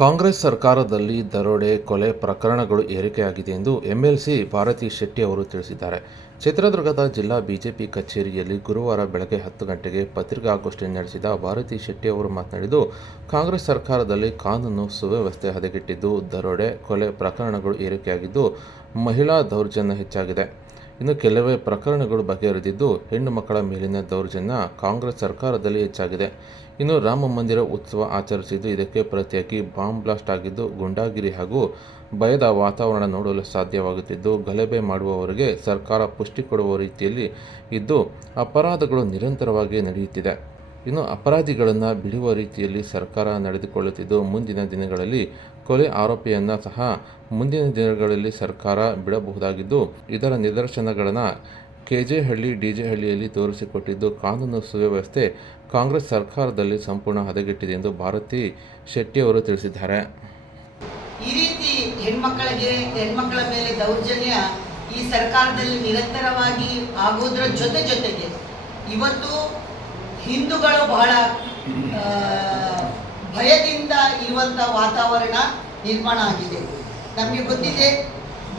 ಕಾಂಗ್ರೆಸ್ ಸರ್ಕಾರದಲ್ಲಿ ದರೋಡೆ, ಕೊಲೆ ಪ್ರಕರಣಗಳು ಏರಿಕೆಯಾಗಿದೆ ಎಂದು ಎಂಎಲ್ಸಿ ಭಾರತಿ ಶೆಟ್ಟಿ ಅವರು ತಿಳಿಸಿದ್ದಾರೆ. ಚಿತ್ರದುರ್ಗದ ಜಿಲ್ಲಾ ಬಿಜೆಪಿ ಕಚೇರಿಯಲ್ಲಿ ಗುರುವಾರ ಬೆಳಗ್ಗೆ ಹತ್ತು ಗಂಟೆಗೆ ಪತ್ರಿಕಾಗೋಷ್ಠಿ ನಡೆಸಿದ ಭಾರತಿ ಶೆಟ್ಟಿ ಅವರು ಮಾತನಾಡಿದ್ದು, ಕಾಂಗ್ರೆಸ್ ಸರ್ಕಾರದಲ್ಲಿ ಕಾನೂನು ಸುವ್ಯವಸ್ಥೆ ಹದಗೆಟ್ಟಿದ್ದು, ದರೋಡೆ, ಕೊಲೆ ಪ್ರಕರಣಗಳು ಏರಿಕೆಯಾಗಿದ್ದು, ಮಹಿಳಾ ದೌರ್ಜನ್ಯ ಹೆಚ್ಚಾಗಿದೆ. ಇನ್ನು ಕೆಲವೇ ಪ್ರಕರಣಗಳು ಬಗೆಹರಿದಿದ್ದು ಹೆಣ್ಣು ಮಕ್ಕಳ ಮೇಲಿನ ದೌರ್ಜನ್ಯ ಕಾಂಗ್ರೆಸ್ ಸರ್ಕಾರದಲ್ಲಿ ಹೆಚ್ಚಾಗಿದೆ. ಇನ್ನು ರಾಮ ಮಂದಿರ ಉತ್ಸವ ಆಚರಿಸಿದ್ದು ಇದಕ್ಕೆ ಪ್ರತಿಯಾಗಿ ಬಾಂಬ್ ಬ್ಲಾಸ್ಟ್ ಆಗಿದ್ದು ಗುಂಡಾಗಿರಿ ಹಾಗೂ ಭಯದ ವಾತಾವರಣ ನೋಡಲು ಸಾಧ್ಯವಾಗುತ್ತಿದ್ದು, ಗಲಭೆ ಮಾಡುವವರಿಗೆ ಸರ್ಕಾರ ಪುಷ್ಟಿ ಕೊಡುವ ರೀತಿಯಲ್ಲಿ ಇದ್ದು, ಅಪರಾಧಗಳು ನಿರಂತರವಾಗಿ ನಡೆಯುತ್ತಿದೆ. ಇನ್ನು ಅಪರಾಧಿಗಳನ್ನು ಬಿಡುವ ರೀತಿಯಲ್ಲಿ ಸರ್ಕಾರ ನಡೆದುಕೊಳ್ಳುತ್ತಿದ್ದು, ಮುಂದಿನ ದಿನಗಳಲ್ಲಿ ಕೊಲೆ ಆರೋಪಿಯನ್ನು ಸಹ ಮುಂದಿನ ದಿನಗಳಲ್ಲಿ ಸರ್ಕಾರ ಬಿಡಬಹುದಾಗಿದ್ದು, ಇದರ ನಿದರ್ಶನಗಳನ್ನು ಕೆಜೆಹಳ್ಳಿ, ಡಿಜೆಹಳ್ಳಿಯಲ್ಲಿ ತೋರಿಸಿಕೊಟ್ಟಿದ್ದು ಕಾನೂನು ಸುವ್ಯವಸ್ಥೆ ಕಾಂಗ್ರೆಸ್ ಸರ್ಕಾರದಲ್ಲಿ ಸಂಪೂರ್ಣ ಹದಗೆಟ್ಟಿದೆ ಎಂದು ಭಾರತಿ ಶೆಟ್ಟಿ ಅವರು ತಿಳಿಸಿದ್ದಾರೆ. ಈ ರೀತಿ ಹೆಣ್ಮಕ್ಕಳಿಗೆ, ಹೆಣ್ಮಕ್ಕಳ ಮೇಲೆ ದೌರ್ಜನ್ಯ ಈ ಸರ್ಕಾರದಲ್ಲಿ ನಿರಂತರವಾಗಿ ಆಗೋದ್ರ ಜೊತೆ ಜೊತೆಗೆ ಇವತ್ತು ಹಿಂದೂಗಳು ಬಹಳ ಭಯದಿಂದ ಇರುವಂತ ವಾತಾವರಣ ನಿರ್ಮಾಣ ಆಗಿದೆ. ನಮಗೆ ಗೊತ್ತಿದೆ,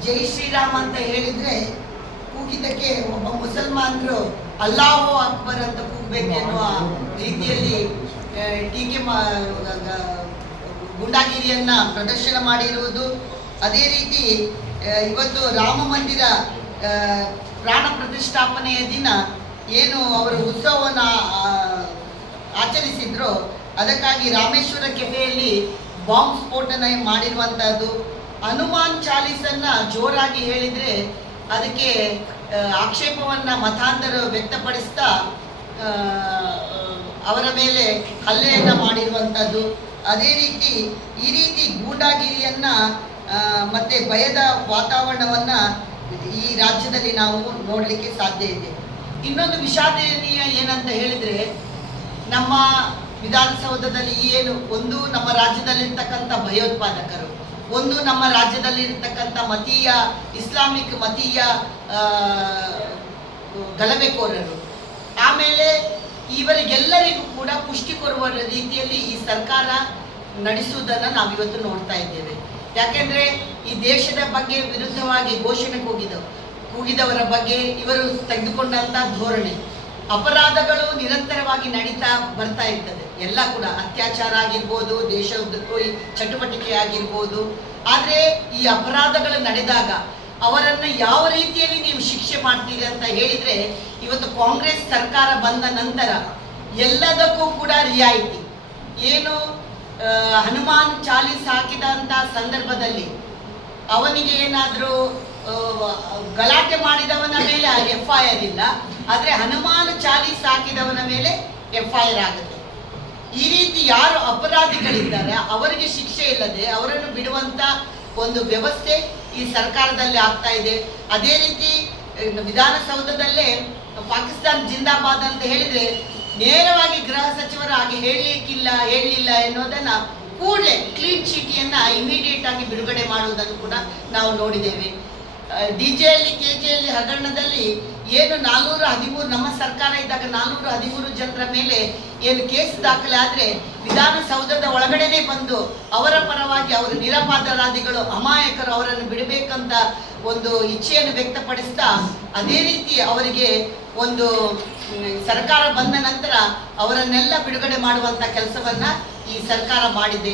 ಜೈ ಶ್ರೀರಾಮ್ ಅಂತ ಹೇಳಿದ್ರೆ ಕೂಗಿದ್ದಕ್ಕೆ ಒಬ್ಬ ಮುಸಲ್ಮಾನರು ಅಲ್ಲಾಹೋ ಅಕ್ಬರ್ ಅಂತ ಕೂಗ್ಬೇಕೆನ್ನುವ ರೀತಿಯಲ್ಲಿ ಟೀಕೆ ಗುಂಡಾಗಿರಿಯನ್ನು ಗುಂಡಾಗಿರಿಯನ್ನ ಪ್ರದರ್ಶನ ಮಾಡಿರುವುದು. ಅದೇ ರೀತಿ ಇವತ್ತು ರಾಮ ಮಂದಿರ ಪ್ರಾಣ ಪ್ರತಿಷ್ಠಾಪನೆಯ ದಿನ ಏನು ಅವರ ಉತ್ಸವವನ್ನು ಆಚರಿಸಿದ್ರು. ಅದಕ್ಕಾಗಿ ರಾಮೇಶ್ವರ ಕೆಫೆಯಲ್ಲಿ ಬಾಂಬ್ ಸ್ಫೋಟನ ಮಾಡಿರುವಂತಹದ್ದು. ಹನುಮಾನ್ ಚಾಲೀಸನ್ನ ಜೋರಾಗಿ ಹೇಳಿದ್ರೆ ಅದಕ್ಕೆ ಆಕ್ಷೇಪವನ್ನ ಮತಾಂತರ ವ್ಯಕ್ತಪಡಿಸ್ತಾ ಅವರ ಮೇಲೆ ಹಲ್ಲೆಯನ್ನ ಮಾಡಿರುವಂಥದ್ದು ಅದೇ ರೀತಿ, ಈ ರೀತಿ ಗೂಂಡಾಗಿರಿಯನ್ನ ಮತ್ತೆ ಭಯದ ವಾತಾವರಣವನ್ನ ಈ ರಾಜ್ಯದಲ್ಲಿ ನಾವು ನೋಡಲಿಕ್ಕೆ ಸಾಧ್ಯ ಇದೆ. ಇನ್ನೊಂದು ವಿಷಾದನೀಯ ಏನಂತ ಹೇಳಿದ್ರೆ ನಮ್ಮ ವಿಧಾನಸೌಧದಲ್ಲಿ ಏನು, ಒಂದು ನಮ್ಮ ರಾಜ್ಯದಲ್ಲಿರ್ತಕ್ಕಂಥ ಭಯೋತ್ಪಾದಕರು, ಒಂದು ನಮ್ಮ ರಾಜ್ಯದಲ್ಲಿರ್ತಕ್ಕಂಥ ಮತೀಯ, ಇಸ್ಲಾಮಿಕ್ ಮತೀಯ ಗಲಭೆಕೋರರು. ಆಮೇಲೆ ಇವರಿಗೆಲ್ಲರಿಗೂ ಕೂಡ ಪುಷ್ಟಿ ಕೊಡುವ ರೀತಿಯಲ್ಲಿ ಈ ಸರ್ಕಾರ ನಡೆಸುವುದನ್ನು ನಾವಿವತ್ತು ನೋಡ್ತಾ ಇದ್ದೇವೆ. ಯಾಕೆಂದ್ರೆ ಈ ದೇಶದ ಬಗ್ಗೆ ವಿರುದ್ಧವಾಗಿ ಘೋಷಣೆ ಕೂಗಿದವು. ಕೂಗಿದವರ ಬಗ್ಗೆ ಇವರು ತೆಗೆದುಕೊಂಡಂತ ಧೋರಣೆ. ಅಪರಾಧಗಳು ನಿರಂತರವಾಗಿ ನಡೀತಾ ಬರ್ತಾ ಇರ್ತದೆ. ಎಲ್ಲ ಕೂಡ ಅತ್ಯಾಚಾರ ಆಗಿರ್ಬೋದು ದೇಶೋದ್ರೋಹಿ ಚಟುವಟಿಕೆ ಆಗಿರ್ಬೋದು. ಆದರೆ ಈ ಅಪರಾಧಗಳು ನಡೆದಾಗ ಅವರನ್ನು ಯಾವ ರೀತಿಯಲ್ಲಿ ನೀವು ಶಿಕ್ಷೆ ಮಾಡ್ತೀರಿ ಅಂತ ಹೇಳಿದ್ರೆ, ಇವತ್ತು ಕಾಂಗ್ರೆಸ್ ಸರ್ಕಾರ ಬಂದ ನಂತರ ಎಲ್ಲದಕ್ಕೂ ಕೂಡ ರಿಯಾಯಿತಿ. ಏನು ಹನುಮಾನ್ ಚಾಲೀಸ್ ಹಾಕಿದಂತ ಸಂದರ್ಭದಲ್ಲಿ ಅವನಿಗೆ ಏನಾದರೂ ಗಲಾಟೆ ಮಾಡಿದವನ ಮೇಲೆ ಎಫ್ ಐ ಆರ್ ಇಲ್ಲ. ಆದರೆ ಹನುಮಾನ್ ಚಾಲೀಸ್ ಹಾಕಿದವನ ಮೇಲೆ ಎಫ್ ಐ ಆರ್ ಆಗುತ್ತೆ. ಈ ರೀತಿ ಯಾರು ಅಪರಾಧಿಗಳಿದ್ದಾರೆ, ಅವರಿಗೆ ಶಿಕ್ಷೆ ಇಲ್ಲದೆ ಅವರನ್ನು ಬಿಡುವಂತ ಒಂದು ವ್ಯವಸ್ಥೆ ಈ ಸರ್ಕಾರದಲ್ಲಿ ಆಗ್ತಾ ಇದೆ. ಅದೇ ರೀತಿ ವಿಧಾನಸೌಧದಲ್ಲೇ ಪಾಕಿಸ್ತಾನ್ ಜಿಂದಾಬಾದ್ ಅಂತ ಹೇಳಿದ್ರೆ ನೇರವಾಗಿ ಗೃಹ ಸಚಿವರು ಹಾಗೆ ಹೇಳಲಿಕ್ಕಿಲ್ಲ, ಹೇಳಲಿಲ್ಲ ಎನ್ನುವುದನ್ನ ಕೂಡಲೇ ಕ್ಲೀನ್ ಚೀಟಿಯನ್ನ ಇಮಿಡಿಯೇಟ್ ಆಗಿ ಬಿಡುಗಡೆ ಮಾಡುವುದನ್ನು ಕೂಡ ನಾವು ನೋಡಿದ್ದೇವೆ. ಡಿ ಜೆಯಲ್ಲಿ ಕೆ ಜಿಯಲ್ಲಿ ಹಗರಣದಲ್ಲಿ ಏನು ನಾಲ್ನೂರ ಹದಿಮೂರು, ನಮ್ಮ ಸರ್ಕಾರ ಇದ್ದಾಗ ನಾಲ್ನೂರ ಹದಿಮೂರು ಜನರ ಮೇಲೆ ಏನು ಕೇಸ್ ದಾಖಲೆ ಆದರೆ ವಿಧಾನಸೌಧದ ಒಳಗಡೆನೆ ಬಂದು ಅವರ ಪರವಾಗಿ ಅವರು ನಿರಪಾದರಾದಿಗಳು ಅಮಾಯಕರು ಅವರನ್ನು ಬಿಡಬೇಕಂತ ಒಂದು ಇಚ್ಛೆಯನ್ನು ವ್ಯಕ್ತಪಡಿಸ್ತಾ ಅದೇ ರೀತಿ ಅವರಿಗೆ ಒಂದು ಸರ್ಕಾರ ಬಂದ ನಂತರ ಅವರನ್ನೆಲ್ಲ ಬಿಡುಗಡೆ ಮಾಡುವಂತ ಕೆಲಸವನ್ನ ಈ ಸರ್ಕಾರ ಮಾಡಿದೆ.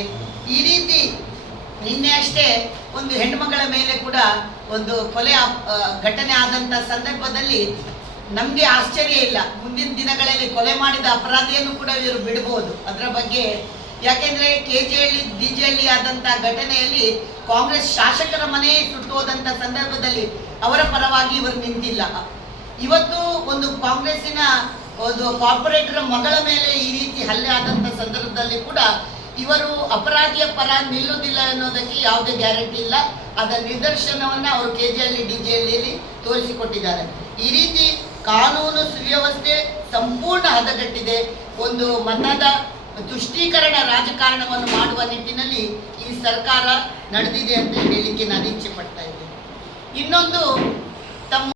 ಈ ರೀತಿ ನಿನ್ನೆ ಅಷ್ಟೇ ಒಂದು ಹೆಣ್ಮಗಳ ಮೇಲೆ ಕೂಡ ಒಂದು ಕೊಲೆ ಘಟನೆ ಆದಂತ ಸಂದರ್ಭದಲ್ಲಿ ನಮ್ಗೆ ಆಶ್ಚರ್ಯ ಇಲ್ಲ. ಮುಂದಿನ ದಿನಗಳಲ್ಲಿ ಕೊಲೆ ಮಾಡಿದ ಅಪರಾಧಿಯನ್ನು ಕೂಡ ಇವರು ಬಿಡಬಹುದು ಅದರ ಬಗ್ಗೆ ಯಾಕೆಂದ್ರೆ ಕೆ ಜಿಯಲ್ಲಿ ಡಿ ಜಿಯಲ್ಲಿ ಆದಂತ ಘಟನೆಯಲ್ಲಿ ಕಾಂಗ್ರೆಸ್ ಶಾಸಕರ ಮನೆ ಸುಟ್ಟು ಹೋದಂತ ಸಂದರ್ಭದಲ್ಲಿ ಅವರ ಪರವಾಗಿ ಇವರು ನಿಂತಿಲ್ಲ. ಇವತ್ತು ಒಂದು ಕಾಂಗ್ರೆಸ್ಸಿನ, ಒಂದು ಕಾರ್ಪೊರೇಟರ್ ಮಗಳ ಮೇಲೆ ಈ ರೀತಿ ಹಲ್ಲೆ ಆದಂತ ಸಂದರ್ಭದಲ್ಲಿ ಕೂಡ ಇವರು ಅಪರಾಧಿಯ ಪರ ನಿಲ್ಲುವುದಿಲ್ಲ ಅನ್ನೋದಕ್ಕೆ ಯಾವುದೇ ಗ್ಯಾರಂಟಿ ಇಲ್ಲ. ಅದರ ನಿದರ್ಶನವನ್ನ ಅವರು ಕೆ ಜಿಯಲ್ಲಿ ಡಿ ಜಿಯಲ್ಲಿ ತೋರಿಸಿಕೊಟ್ಟಿದ್ದಾರೆ. ಈ ರೀತಿ ಕಾನೂನು ಸುವ್ಯವಸ್ಥೆ ಸಂಪೂರ್ಣ ಹದಗಟ್ಟಿದೆ. ಒಂದು ಮತದ ತುಷ್ಟೀಕರಣ ರಾಜಕಾರಣವನ್ನು ಮಾಡುವ ನಿಟ್ಟಿನಲ್ಲಿ ಈ ಸರ್ಕಾರ ನಡೆದಿದೆ ಅಂತ ಹೇಳಲಿಕ್ಕೆ ನಾನು ಇಚ್ಛೆ ಪಡ್ತಾ ಇದ್ದೇನೆ. ಇನ್ನೊಂದು